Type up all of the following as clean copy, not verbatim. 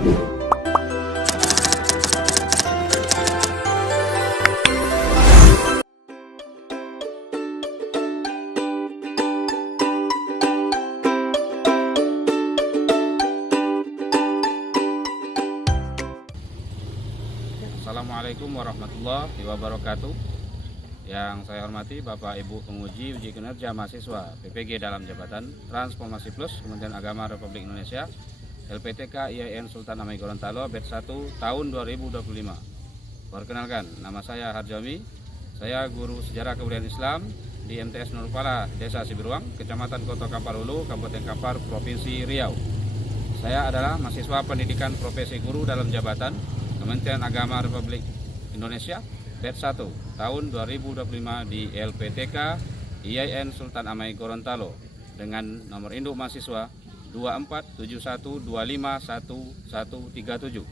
Assalamualaikum warahmatullahi wabarakatuh. Yang saya hormati Bapak Ibu penguji uji kinerja mahasiswa PPG dalam jabatan Transformasi Plus Kementerian Agama Republik Indonesia LPTK IAIN Sultan Amai Gorontalo batch 1 tahun 2025. Perkenalkan, nama saya Harjami. Saya guru sejarah kebudayaan Islam di MTS Nurpala, Desa Sibiruang, Kecamatan Kota Kampar Hulu, Kabupaten Kampar, Provinsi Riau. Saya adalah mahasiswa pendidikan profesi guru dalam jabatan Kementerian Agama Republik Indonesia batch 1 tahun 2025 di LPTK IAIN Sultan Amai Gorontalo dengan nomor induk mahasiswa 2471251137,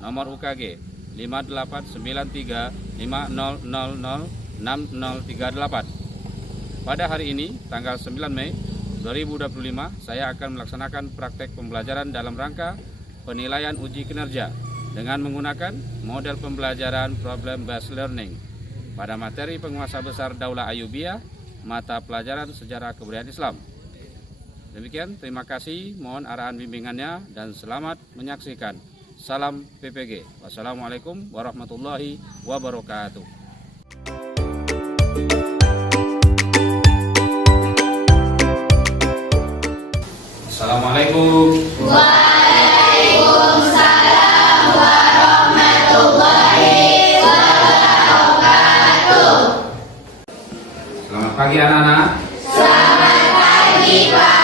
nomor UKG 589350006038. Pada hari ini tanggal 9 Mei 2025 saya akan melaksanakan praktek pembelajaran dalam rangka penilaian uji kinerja dengan menggunakan model pembelajaran problem based learning pada materi penguasa besar Daulah Ayyubiyah, mata pelajaran sejarah kebudayaan Islam. Demikian, terima kasih, mohon arahan bimbingannya dan selamat menyaksikan. Salam PPG. Wassalamualaikum warahmatullahi wabarakatuh. Assalamualaikum. Waalaikumsalam warahmatullahi wabarakatuh. Selamat pagi anak-anak. Selamat pagi, Pak.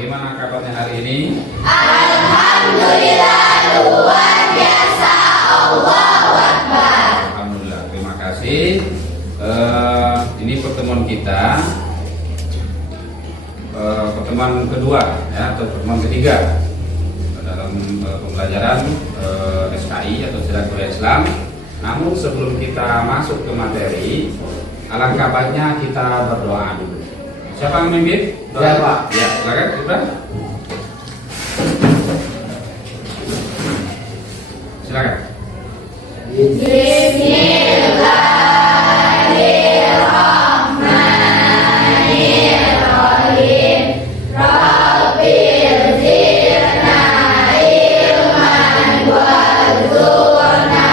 Bagaimana kabarnya hari ini? Alhamdulillah luar biasa. Allahu Akbar. Alhamdulillah, terima kasih. Ini pertemuan kita, pertemuan kedua ya, atau pertemuan ketiga dalam pembelajaran SKI atau sejarah kebudayaan Islam. Namun sebelum kita masuk ke materi, alangkah baiknya kita berdoa dulu. Siapa yang memimpin? Ya, Pak. Ya, silakan Ibrahim. Silakan. Bismillahirrahmanirrahim. Rabbil zidna ilman warzuqna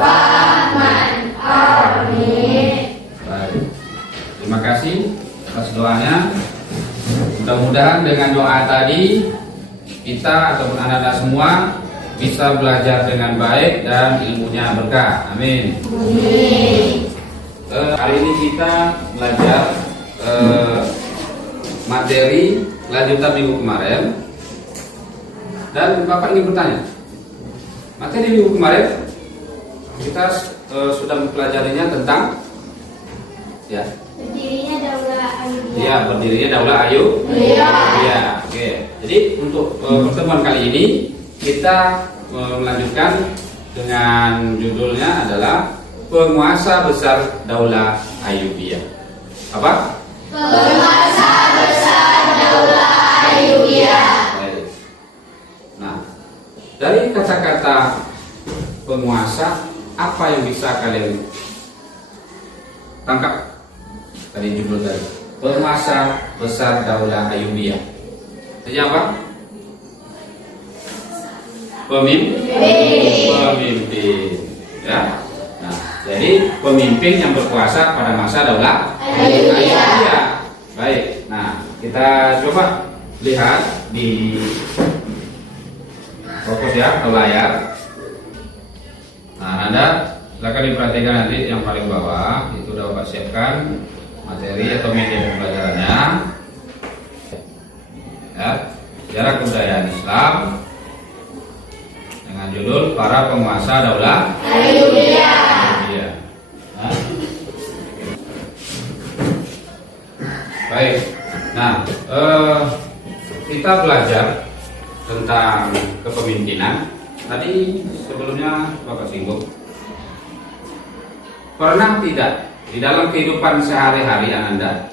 fahman. Amin. Baik. Terima kasih atas doanya. Mudah-mudahan dengan doa tadi kita ataupun anak-anak semua bisa belajar dengan baik dan ilmunya berkah. Amin. Hari ini kita belajar materi lanjutan minggu kemarin. Dan Bapak ingin bertanya, materi minggu kemarin kita sudah mempelajarinya tentang ya, Berdirinya Daulah Ayyubiyah. ya berdirinya Daulah Ayyubiyah. Oke. Jadi untuk pertemuan kali ini kita melanjutkan dengan judulnya adalah penguasa besar Daulah Ayyubiyah. Apa? Penguasa besar Daulah Ayyubiyah. Baik. Nah, dari kata-kata penguasa, apa yang bisa kalian tangkap dari judul tadi? Penguasa besar Daulah Ayyubiyah. Artinya apa? Pemimpin. Ya. Nah, jadi pemimpin yang berkuasa pada masa Daulah Ayyubiyah. Baik. Nah, kita coba lihat di fokus ya ke layar. Nah, Anda silakan diperhatikan nanti yang paling bawah itu udah Bapak siapkan materi atau media pembelajarannya. Ya, sejarah kebudayaan Islam dengan judul Para Penguasa Daulah Ayyubiyah. Iya. Nah. Baik. Nah, kita belajar tentang kepemimpinan. Tadi sebelumnya Bapak singgung. Pernah tidak di dalam kehidupan sehari-hari Anda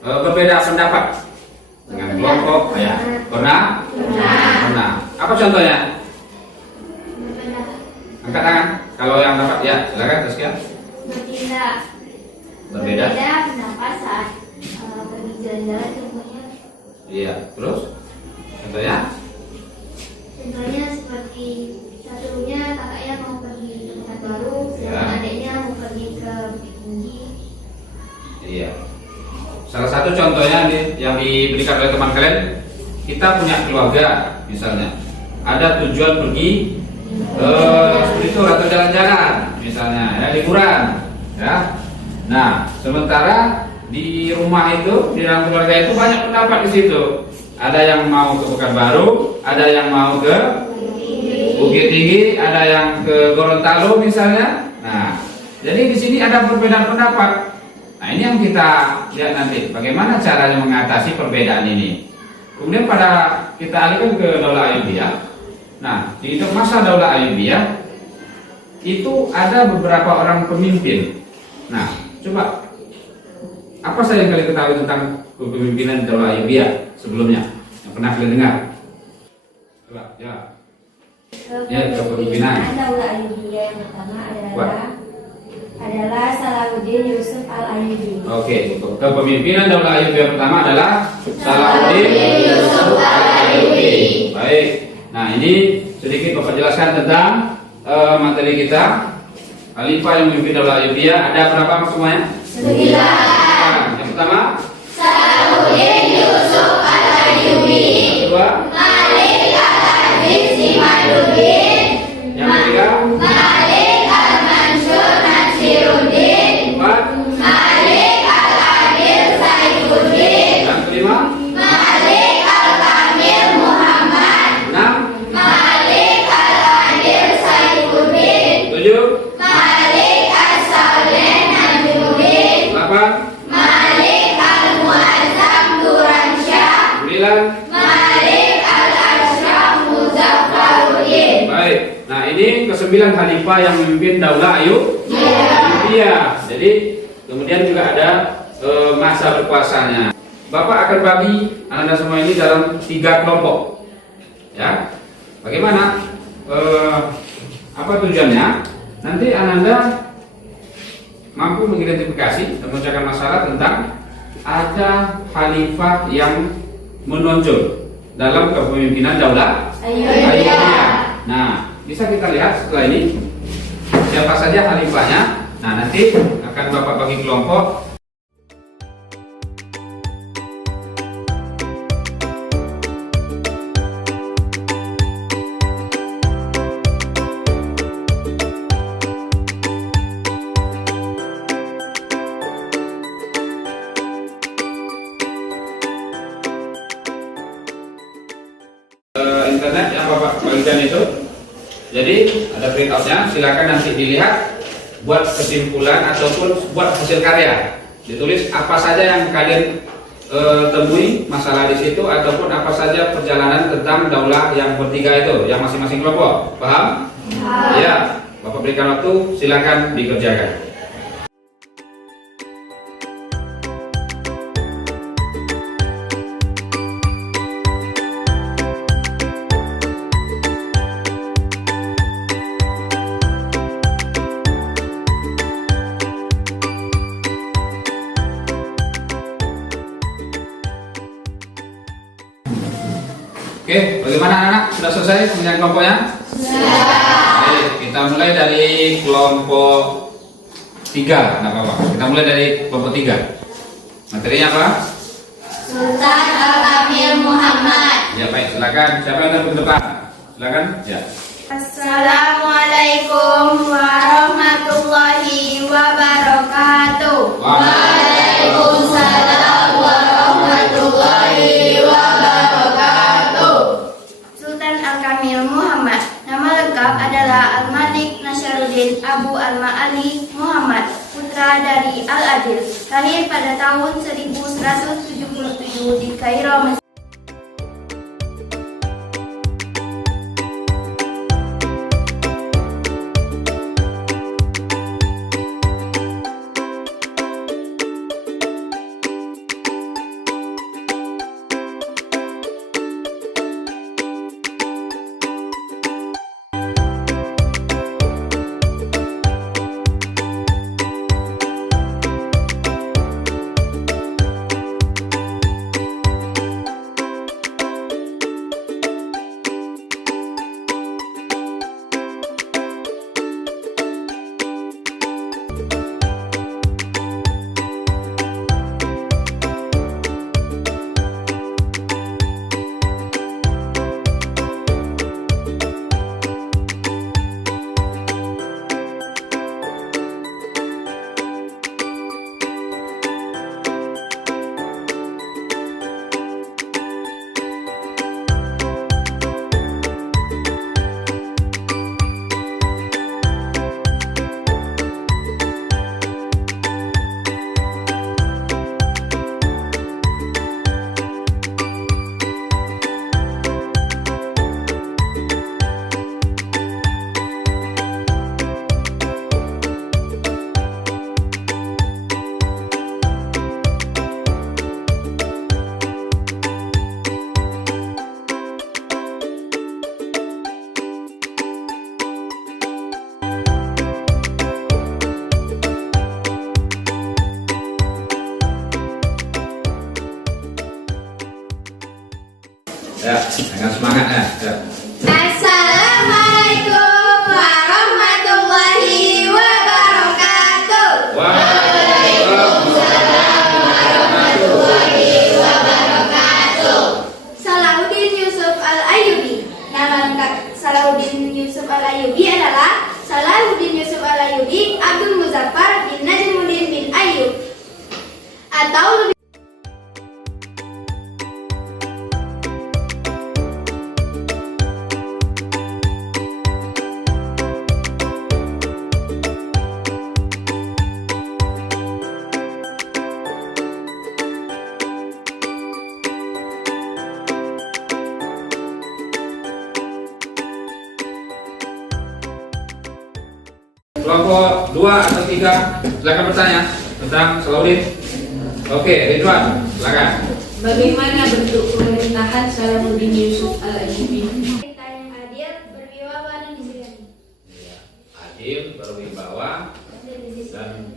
berbeda pendapat dengan kelompok? Ya. Pernah? Pernah. Apa Apa contohnya? Bertindak. Angkat tangan. Kalau yang dapat ya, silakan teruskan. Bertindak. Berbeda. Pendapat saat pergi jalan-jalan contohnya. Iya, terus contohnya? Contohnya seperti satunya kakaknya mau pergi ke tempat baru, Ya. sedangkan adiknya mau pergi ke Bukit Tinggi. Iya. Salah satu contohnya yang diberikan oleh teman kalian, kita punya keluarga misalnya, ada tujuan pergi itu atau jalan-jalan misalnya, ya liburan, ya. Nah, sementara di rumah itu, di dalam keluarga itu banyak pendapat di situ. Ada yang mau ke Pekanbaru, ada yang mau ke Bukit Tinggi, ada yang ke Gorontalo misalnya. Nah, jadi di sini ada perbedaan pendapat. Nah, ini yang kita lihat nanti, bagaimana caranya mengatasi perbedaan ini. Kemudian kita alihkan ke Daulah Ayyubiyah. Nah, di masa Daulah Ayyubiyah itu ada beberapa orang pemimpin. Nah, coba apa saja yang kalian ketahui tentang kepemimpinan Daulah Ayyubiyah sebelumnya yang pernah kalian dengar? Coba, ya. Ya, kepemimpinan Daulah Ayyubiyah yang pertama adalah Salahuddin Yusuf Al-Ayyubi. Oke, kepemimpinan Daulah Ayyubiyah pertama adalah Salahuddin Yusuf Al-Ayyubi. Baik. Nah, ini sedikit Bapak jelaskan tentang materi kita. Khalifah yang memimpin Daulah Ayyubiyah ada berapa semuanya? 9. Yang pertama, Salahuddin Yusuf Al-Ayyubi. yang kedua, Malik Al-Aziz Imaduddin. yang ketiga, Malik Al-Mansur Nasiruddin. empat, Malik Al-Adil Saifuddin. yang kelima, Malik Al-Kamil Muhammad. enam, Malik Al-Adil Saifuddin. tujuh, Malik Al-Saleh Nabiuddin. delapan, Malik Al-Muazzam Duransyah. sembilan. Malik Al-Ashraf Muzaffaruddin. Baik. Nah, ini ke-9 khalifah yang memimpin Daulah Ayyubiyah. Jadi kemudian juga ada masa berkuasanya. Bapak akan bagi Anda semua ini dalam 3 kelompok. Ya. Bagaimana? Apa tujuannya? Nanti Anda mampu mengidentifikasi dan memecahkan masalah tentang ada khalifah yang menonjol dalam kepemimpinan Daulah Ayyubiyah. Nah, bisa kita lihat setelah ini siapa saja khalifahnya. Nah, nanti akan Bapak bagi kelompok. Internet yang Bapak bagikan itu. Jadi ada printoutnya, silakan nanti dilihat, buat kesimpulan ataupun buat hasil karya. Ditulis apa saja yang kalian temui masalah di situ ataupun apa saja perjalanan tentang daulah yang bertiga itu, yang masing-masing kelompok. Paham? Ya, Bapak berikan waktu, silakan dikerjakan. Oke, bagaimana anak-anak? Sudah selesai pemilihan kelompoknya? Sudah. Baik, kita mulai dari kelompok 3, nggak apa-apa. Kita mulai dari kelompok 3. Materinya apa? Sultan Al-Kamil Muhammad. Ya baik, silakan. Siapa yang terdepan depan? Silakan. Ya. Assalamualaikum warahmatullahi wabarakatuh. Waalaikumsalam warahmatullahi wabarakatuh. Sultan Al-Kamil Muhammad. Nama lengkap adalah Al-Malik Nasyaruddin Abu Al-Ma'ali Muhammad, putra dari Al-Adil. Lahir pada tahun 1177 di Kairo, Mesir. Ya, dengan semangat ya. Ya. Assalamualaikum warahmatullahi wabarakatuh. Salahuddin Yusuf Al-Ayyubi. Nama lengkap Salahuddin Yusuf Al-Ayyubi adalah Salahuddin Yusuf Al-Ayyubi Abdul Muzaffar bin Najmuddin bin Ayyub, atau lebih Kelompok 2 atau 3 silakan bertanya tentang Salahuddin. Oke, Ridwan, silakan. Bagaimana bentuk pemerintahan Salahuddin Yusuf Al-Ayyubi? Pemerintahan yang adil, berwibawa dan disegani. Adil, berwibawa dan disegani.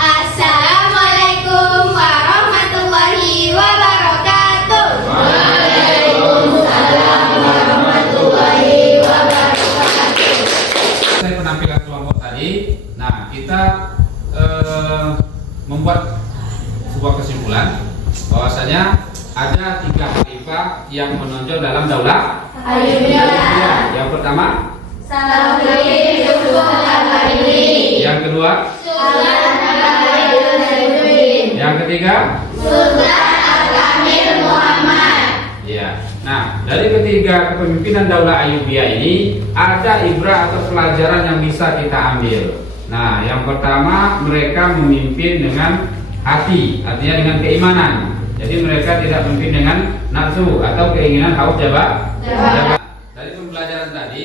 Assalamualaikum warahmatullahi wabarakatuh. Saya penampilan kelompok tadi. Nah, kita membuat sebuah kesimpulan bahwasanya ada 3 khalifah yang menonjol dalam daulah Ayyubiyah. Yang pertama, Salahuddin Yusuf Al-Ayyubi. yang kedua, Sultan Al-Ayyubi. yang ketiga, Sultan Al-Kamil Muhammad. ya. Nah, dari ketiga kepemimpinan daulah Ayyubiyah ini ada ibrah atau pelajaran yang bisa kita ambil. Nah, yang pertama, mereka memimpin dengan hati, artinya dengan keimanan. Jadi mereka tidak memimpin dengan nafsu atau keinginan haus jabatan. Dari pembelajaran tadi,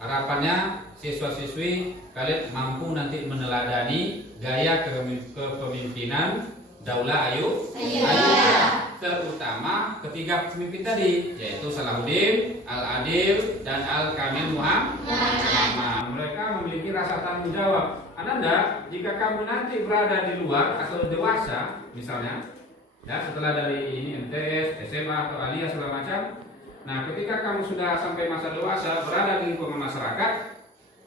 harapannya siswa-siswi kalian mampu nanti meneladani gaya kepemimpinan daulah Ayyubiyah. Terutama ketiga pemimpin tadi, yaitu Salahuddin, Al-Adil, dan Al-Kamil Muhammad. Mereka memiliki rasa tanggung jawab. Ananda, jika kamu nanti berada di luar atau dewasa, misalnya, ya setelah dari ini MTS, SMA atau aliyah segala macam, nah ketika kamu sudah sampai masa dewasa berada di lingkungan masyarakat,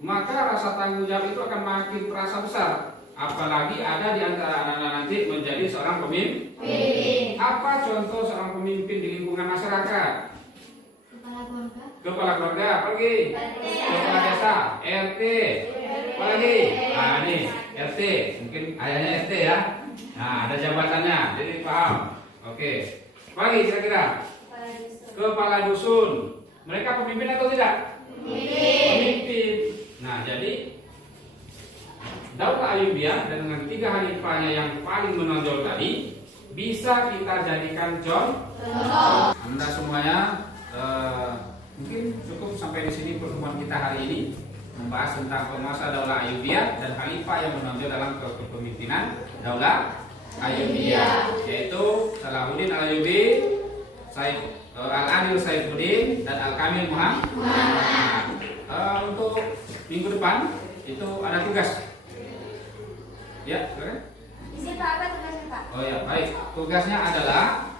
maka rasa tanggung jawab itu akan makin terasa besar. Apalagi ada di antara anak-anak nanti menjadi seorang pemimpin. Apa contoh seorang pemimpin di lingkungan masyarakat? Kepala keluarga, apa lagi? Kepala desa, RT, apa lagi? Nah ini RT, mungkin ayahnya RT ya. Nah ada jabatannya, jadi paham. Oke, apa lagi kira-kira? Kepala dusun, mereka pemimpin atau tidak? Pemimpin. Nah jadi daulah Ayyubiyah dengan 3 khalifahnya yang paling menonjol tadi bisa kita jadikan contoh. Anda semuanya mungkin cukup sampai di sini pertemuan kita hari ini membahas tentang penguasa daulah Ayyubiyah dan khalifah yang menonjol dalam kepemimpinan daulah Ayyubiyah, yaitu Salahuddin Al-Ayyubi, Al-Adil Saifuddin, dan Al-Kamil Muhammad. Untuk minggu depan itu ada tugas. Ya, silakan. Di situ apa tugasnya, Pak? Oh ya, baik. Tugasnya adalah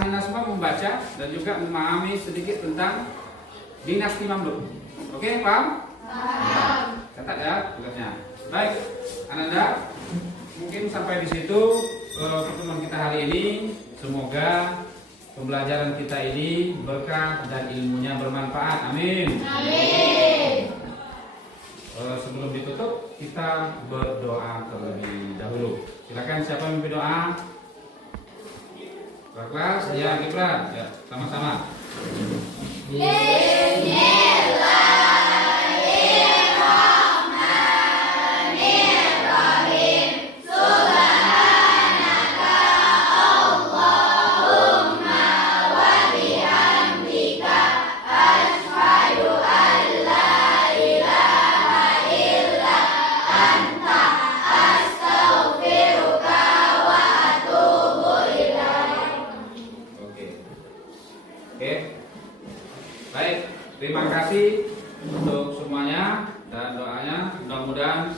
Anda semua membaca dan juga memahami sedikit tentang dinasti Mamluk. Oke, paham? Paham. Catat ya tugasnya. Baik, Ananda, mungkin sampai di situ pertemuan kita hari ini. Semoga pembelajaran kita ini berkah dan ilmunya bermanfaat. Amin. Amin. Sebelum ditutup, kita berdoa terlebih dahulu. Silakan siapa yang berdoa? Kelas, ya Gibran, ya sama-sama. Oke. Baik, terima kasih untuk semuanya dan doanya. Mudah-mudahan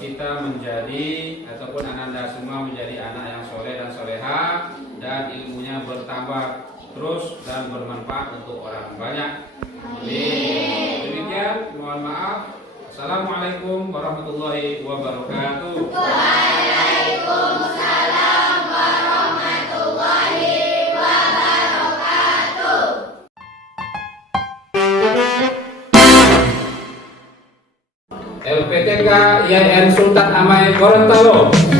kita menjadi ataupun Ananda semua menjadi anak yang soleh dan soleha dan ilmunya bertambah terus dan bermanfaat untuk orang banyak. Amin. Demikian, mohon maaf. Assalamualaikum warahmatullahi wabarakatuh. Waalaikumsalam warahmatullahi wabarakatuh. LPTK IAIN Sultan Amai Gorontalo.